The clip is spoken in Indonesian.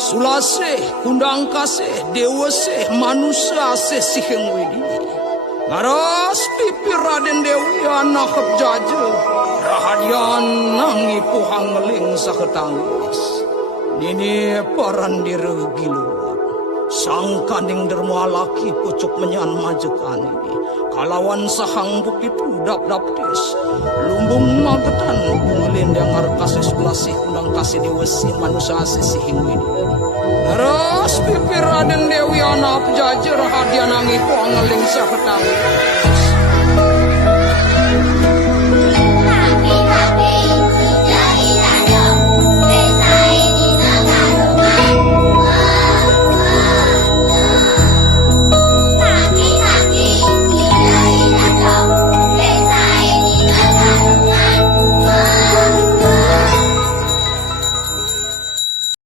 Sulase kundang kasih dewase manusia asih siheng wedi. Ngaras pipi Raden Dewi anak jaja rahadian nangi puhang ngeling saketangis. Nini paran diregilu sang kaning derma laki pucuk menyan majekan ini. Kalawan sahang bukit udap dapdes lumbung magetan bungelendang arkasih sebelasih undang kasih dewesi manusia asih sihing ini. Ras pipi Raden Dewi anak jajar hadiah nangi puang ngeling saketangis.